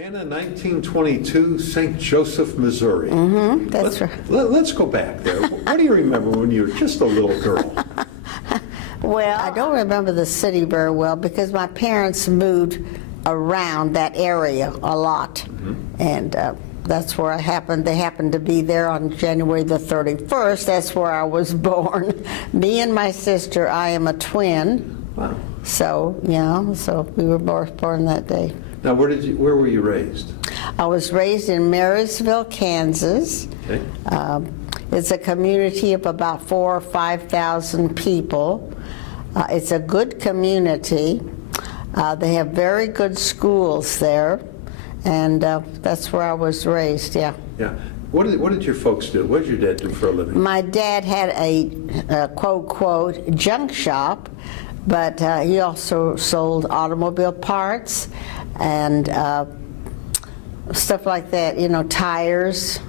Hannah, 1922, St. Joseph, Missouri. That's right. Let's go back there. What do you remember when you were just a little girl? Well, I don't remember the city very well because my parents moved around that area a lot. And that's where I happened. They happened to be there on January the 31st. That's where I was born. Me and my sister, I am a twin. Wow. So, so we were both born that day. Now, where were you raised? I was raised in Marysville, Kansas. Okay. It's a community of about 4,000 or 5,000 people. It's a good community. They have very good schools there, and that's where I was raised. Yeah. Yeah. What did your folks do? What did your dad do for a living? My dad had a quote junk shop, but he also sold automobile parts and stuff like that. Tires.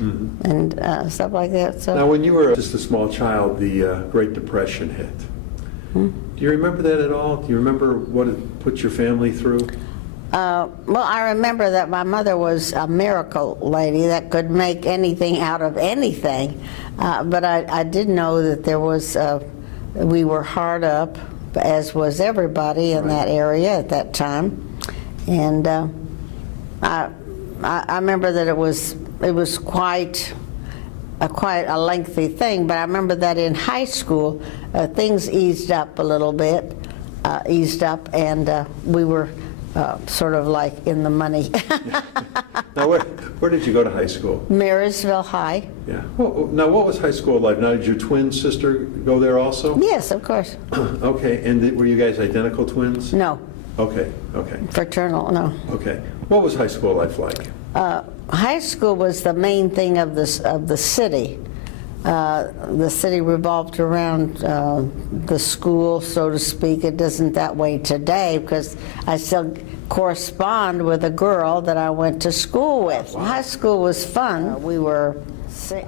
And stuff like that. So. Now, when you were just a small child, the Great Depression hit. Do you remember that at all? Do you remember what it put your family through? Well, I remember that my mother was a miracle lady that could make anything out of anything. But I did know that there was, we were hard up, as was everybody in that area at that time. And I remember that it was quite a lengthy thing, but I remember that in high school things eased up a little bit, and we were sort of like in the money. Now, where did you go to high school? Marysville High. Yeah. Well, now, what was high school like? Now, did your twin sister go there also? Yes, of course. Okay, and were you guys identical twins? No. Okay. Fraternal, no. Okay. What was high school life like? High school was the main thing of the city. The city revolved around the school, so to speak. It isn't that way today because I still correspond with a girl that I went to school with. Wow. High school was fun. We were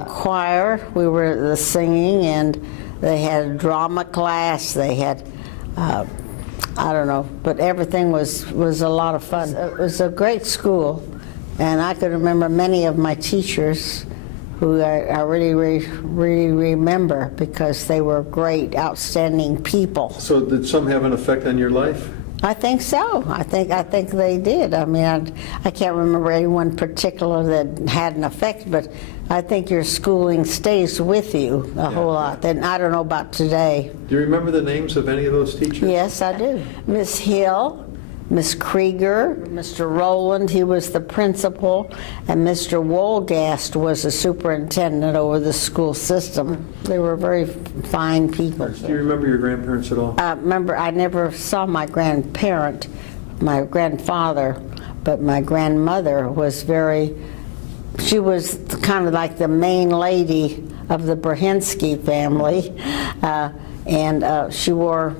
choir, we were the singing, and they had a drama class. They had I don't know, but everything was a lot of fun. It was a great school, and I could remember many of my teachers who I really remember because they were great, outstanding people. So did some have an effect on your life? I think so. I think they did. I mean, I can't remember anyone particular that had an effect, but I think your schooling stays with you a whole lot. And I don't know about today. Do you remember the names of any of those teachers? Yes, I do. Miss Hill, Miss Krieger, Mr. Rowland, he was the principal, and Mr. Wolgast was the superintendent over the school system. They were very fine people. Do you remember your grandparents at all? Remember, I never saw my grandparent, my grandfather, but my grandmother was she was kind of like the main lady of the Brahinsky family, and she wore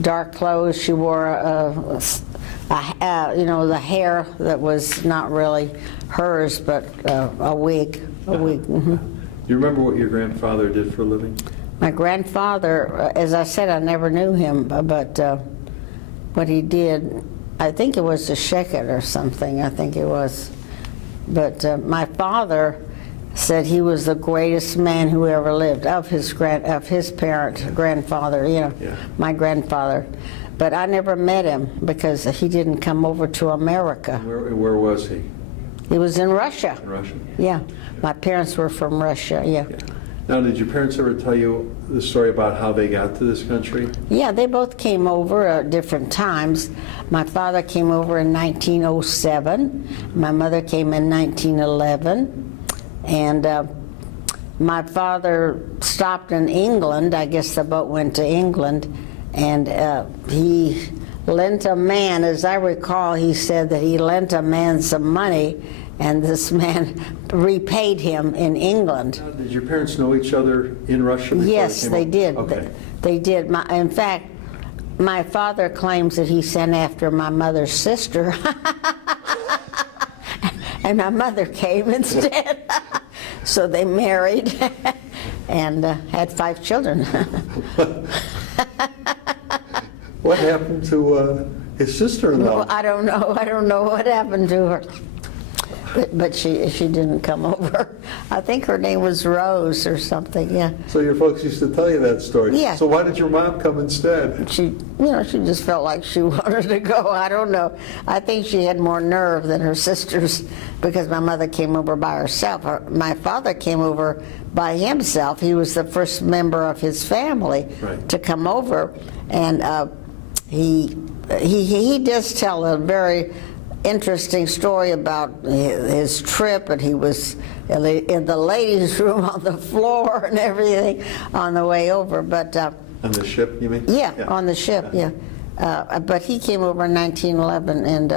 dark clothes. She wore the hair that was not really hers, but a wig. Do you remember what your grandfather did for a living? My grandfather, as I said, I never knew him, but what he did, I think it was a shekel or something. I think it was. But my father said he was the greatest man who ever lived, of his grandfather, my grandfather. But I never met him because he didn't come over to America. Where was he? He was in Russia. In Russia? Yeah. My parents were from Russia, yeah. Now, did your parents ever tell you the story about how they got to this country? Yeah, they both came over at different times. My father came over in 1907. My mother came in 1911. And my father stopped in England. I guess the boat went to England. And he lent a man, as I recall, he said that he lent a man some money, and this man repaid him in England. Now, did your parents know each other in Russia? Yes, they did. Okay. They did. In fact, my father claims that he sent after my mother's sister, and my mother came instead. So they married and had 5 children. What happened to His sister-in-law. I don't know. I don't know what happened to her. But she didn't come over. I think her name was Rose or something, yeah. So your folks used to tell you that story. Yeah. So why did your mom come instead? She just felt like she wanted to go. I don't know. I think she had more nerve than her sisters because my mother came over by herself. My father came over by himself. He was the first member of his family to come over, and he does tell a very interesting story about his trip, and he was in the ladies' room on the floor and everything on the way over. But on the ship, you mean? Yeah, on the ship, yeah. But he came over in 1911, and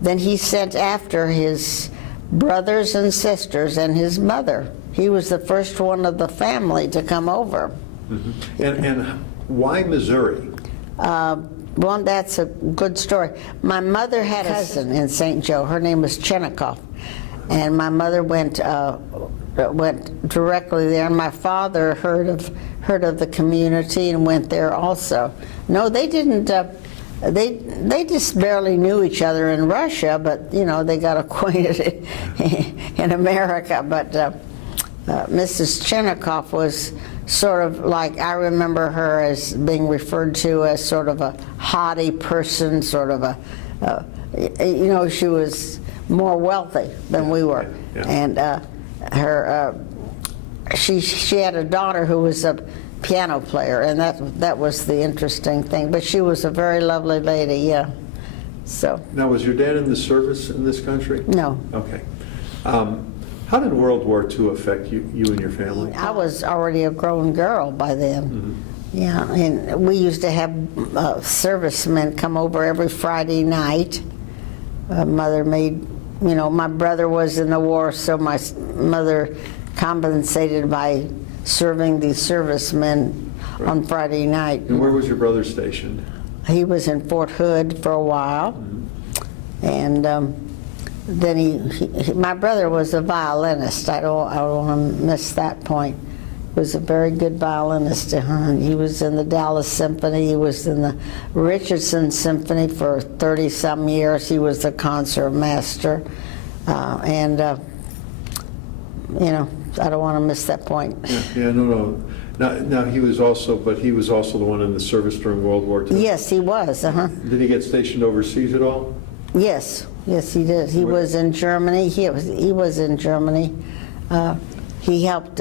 then he sent after his brothers and sisters and his mother. He was the first one of the family to come over. Mm-hmm. And why Missouri? Well, that's a good story. My mother had a cousin in St. Joe. Her name was Chinikoff, and my mother went directly there. And my father heard of the community and went there also. No, they didn't. They just barely knew each other in Russia, but they got acquainted in America. But Mrs. Chinikoff was sort of like, I remember her as being referred to as sort of a haughty person, sort of she was more wealthy than we were. Yeah. And she had a daughter who was a piano player, and that was the interesting thing. But she was a very lovely lady, yeah. So. Now, was your dad in the service in this country? No. Okay. How did World War II affect you and your family? I was already a grown girl by then. Mm-hmm. Yeah, and we used to have servicemen come over every Friday night. Mother made, my brother was in the war, so my mother compensated by serving the servicemen on Friday night. And where was your brother stationed? He was in Fort Hood for a while, and then my brother was a violinist. I don't want to miss that point. He was a very good violinist. He was in the Dallas Symphony. He was in the Richardson Symphony for 30-some years. He was the concert master, and I don't want to miss that point. Yeah, no. Now he was also the one in the service during World War II. Yes, he was. Did he get stationed overseas at all? Yes, he did. He was in Germany. He was in Germany. He helped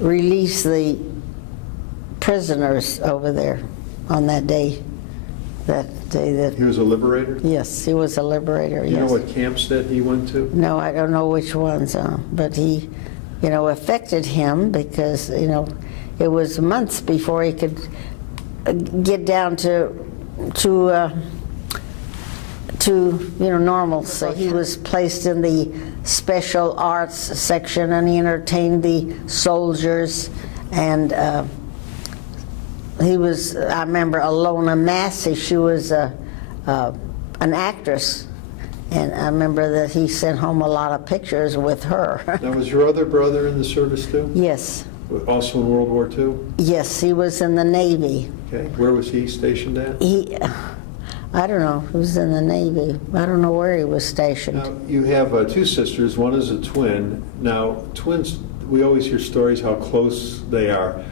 release the prisoners over there on that day. That he was a liberator? Yes, he was a liberator. You know what camps that he went to? No, I don't know which ones, but he, affected him because it was months before he could get down to normalcy. He was placed in the special arts section, and he entertained the soldiers, and he was, I remember Alona Massey, she was an actress, and I remember that he sent home a lot of pictures with her. Now, was your other brother in the service too? Yes. Also in World War II? Yes, he was in the Navy. Okay, where was he stationed at? I don't know, he was in the Navy. I don't know where he was stationed. Now, you have two sisters, one is a twin. Now, twins, we always hear stories how close they are.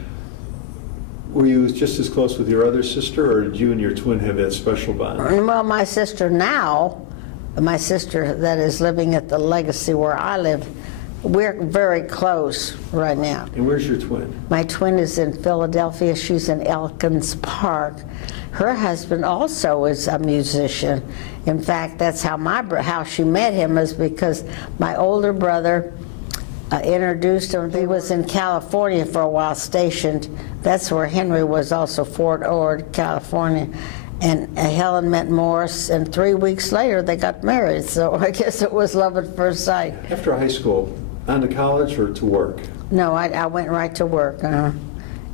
Were you just as close with your other sister, or did you and your twin have that special bond? Well, my sister that is living at the Legacy where I live, we're very close right now. And where's your twin? My twin is in Philadelphia. She's in Elkins Park. Her husband also is a musician. In fact, that's how she met him, is because my older brother introduced him. He was in California for a while, stationed. That's where Henry was, also Fort Ord, California. And Helen met Morris, and 3 weeks later they got married. So I guess it was love at first sight. After high school, on to college or to work? No, I went right to work.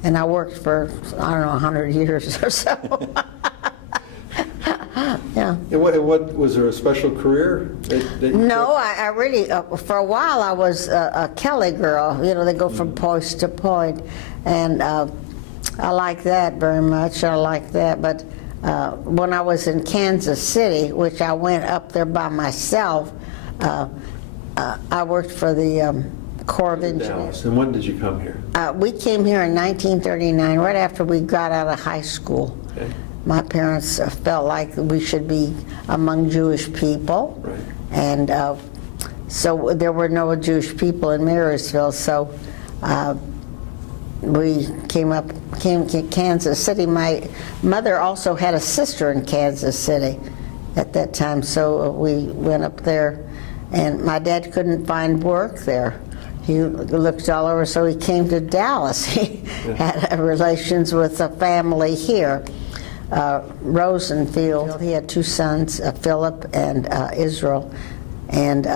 And I worked for, I don't know, 100 years or so. Yeah. And what was there a special career that you No, took? I really, for a while I was a Kelly girl. They go from point to point. And I like that very much. I like that. But when I was in Kansas City, which I went up there by myself, I worked for the Corps of Engineers. Dallas. And when did you come here? We came here in 1939, right after we got out of high school. Okay. My parents felt like we should be among Jewish people. Right. And so there were no Jewish people in Marysville, so we came to Kansas City. My mother also had a sister in Kansas City at that time, so we went up there, and my dad couldn't find work there. He looked all over, so he came to Dallas. He had relations with a family here, Rosenfield. He had two sons, Philip and Israel, and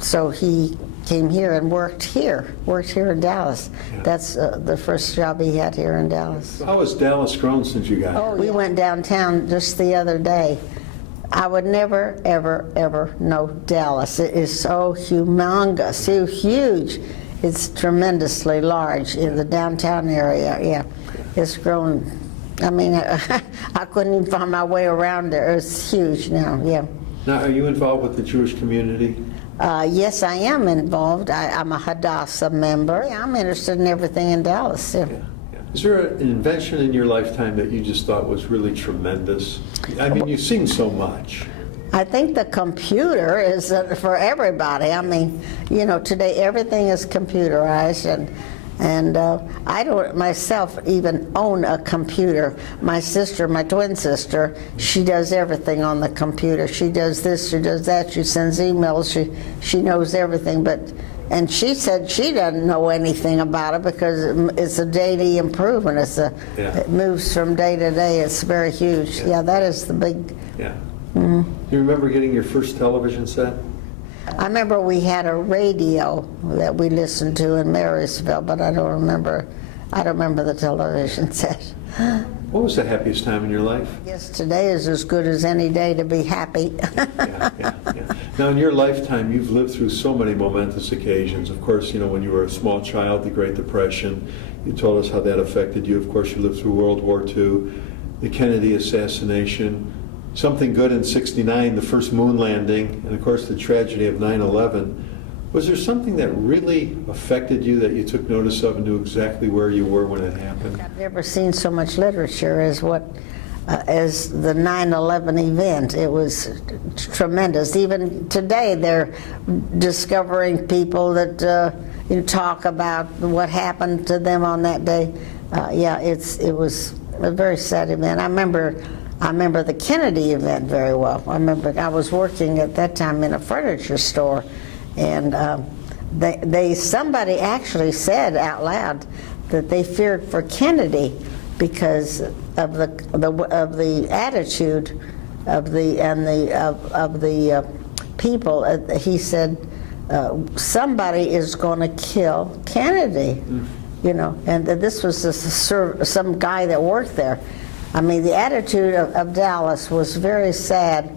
so he came here and worked here in Dallas. Yeah. That's the first job he had here in Dallas. How has Dallas grown since you got here? We went downtown just the other day. I would never, ever, ever know Dallas. It is so humongous, so huge. It's tremendously large in the downtown area. Yeah, it's grown. I mean, I couldn't even find my way around there. It's huge now. Yeah. Now, are you involved with the Jewish community? Yes, I am involved. I'm a Hadassah member. I'm interested in everything in Dallas. Yeah. Yeah. Is there an invention in your lifetime that you just thought was really tremendous? I mean, you've seen so much. I think the computer is for everybody. I mean, you know, today everything is computerized, and I don't myself even own a computer. My sister, my twin sister, she does everything on the computer. She does this, she does that, she sends emails, she knows everything, and she said she doesn't know anything about it because it's a daily improvement. It moves from day to day. It's very huge. Yeah, that is the big. Yeah. Mm-hmm. You remember getting your first television set? I remember we had a radio that we listened to in Marysville, but I don't remember the television set. What was the happiest time in your life? Yes, today is as good as any day to be happy. Yeah. Now, in your lifetime, you've lived through so many momentous occasions. Of course, you know, when you were a small child, the Great Depression, you told us how that affected you. Of course, you lived through World War II, the Kennedy assassination, something good in '69, the first moon landing, and of course, the tragedy of 9/11. Was there something that really affected you that you took notice of and knew exactly where you were when it happened? I've never seen so much literature as as the 9/11 event. It was tremendous. Even today, they're discovering people that talk about what happened to them on that day. Yeah, it was a very sad event. I remember the Kennedy event very well. I remember I was working at that time in a furniture store. And somebody actually said out loud that they feared for Kennedy because of the attitude of the people. He said somebody is going to kill Kennedy, you know. And this was some guy that worked there. I mean, the attitude of Dallas was very sad.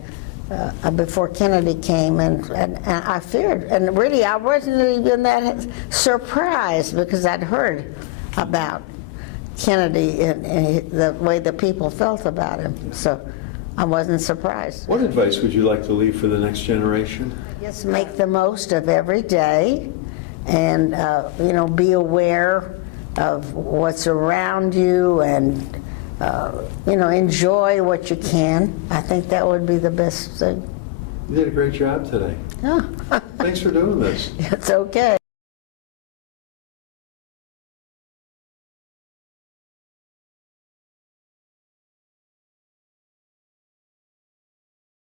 Before Kennedy came, and I feared, and really I wasn't even that surprised because I'd heard about Kennedy and the way the people felt about him, so I wasn't surprised. What advice would you like to leave for the next generation? Just make the most of every day, and you know, be aware of what's around you, and you know, enjoy what you can. I think that would be the best thing. You did a great job today. Yeah. Thanks for doing this. It's okay.